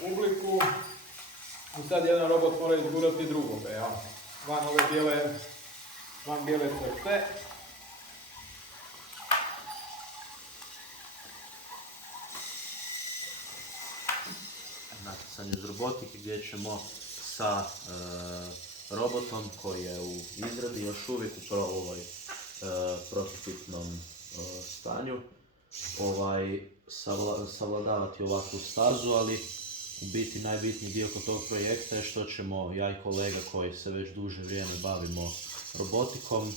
publiku i sad jedan robot mora izgurati drugoga, ja. Van bijele crte. Natjecanje iz robotike gdje ćemo sa robotom koji je u izradi još uvijek u prototipnom stanju savladavati ovakvu stazu, ali u biti najbitniji dio kod tog projekta je što ćemo ja i kolega koji se već duže vrijeme bavimo robotikom,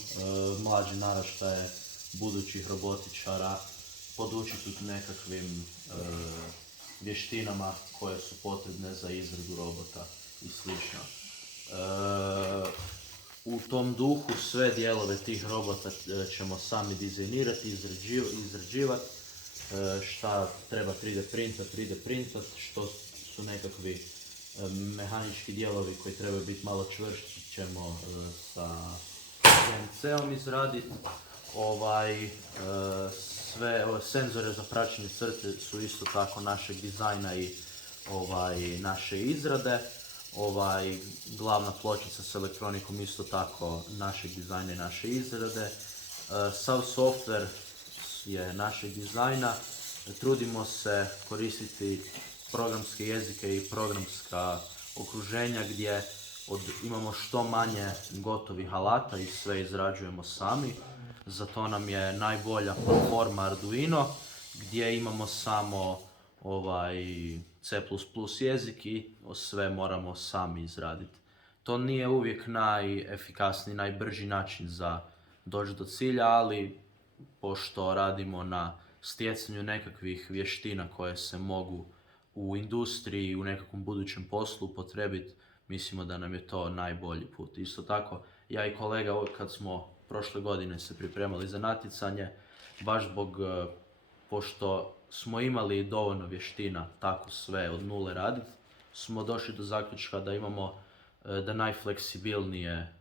mlađi naraštaje budućih robotičara podučiti nekakvim vještinama koje su potrebne za izradu robota i sl. U tom duhu sve dijelove tih robota ćemo sami dizajnirati, izrađivati, šta treba 3D printat, što su nekakvi mehanički dijelovi koji trebaju biti malo čvršći ćemo sa CNC-om izraditi. Sve senzore za praćenje crte su isto tako našeg dizajna i naše izrade. Glavna pločica s elektronikom isto tako našeg dizajna i naše izrade. Sav software je našeg dizajna. Trudimo se koristiti programske jezike i programska okruženja gdje imamo što manje gotovih alata i sve izrađujemo sami. Zato nam je najbolja platforma Arduino gdje imamo samo C++ jezik i sve moramo sami izraditi. To nije uvijek najefikasniji, najbrži način za doći do cilja, ali pošto radimo na stjecanju nekakvih vještina koje se mogu u industriji i u nekakvom budućem poslu upotrijebiti, mislimo da nam je to najbolji put. Isto tako, ja i kolega kad smo prošle godine se pripremali za natjecanje, baš pošto smo imali dovoljno vještina tako sve od nule raditi, smo došli do zaključka da najfleksibilnije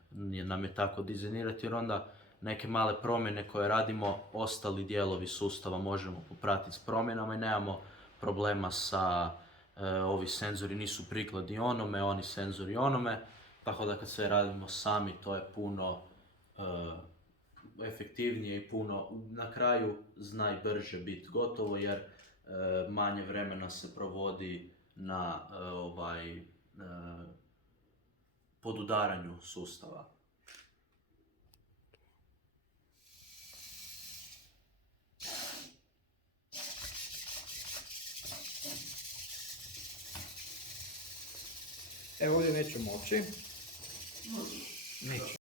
nam je tako dizajnirati, jer onda neke male promjene koje radimo, ostali dijelovi sustava možemo popratiti s promjenama i nemamo problema sa ovi senzori nisu prikladni onome, oni senzori onome, tako da kad sve radimo sami to je puno efektivnije i puno na kraju zna i brže biti gotovo, jer manje vremena se provodi na podudaranju sustava. Evo ovdje neće moći. Neće.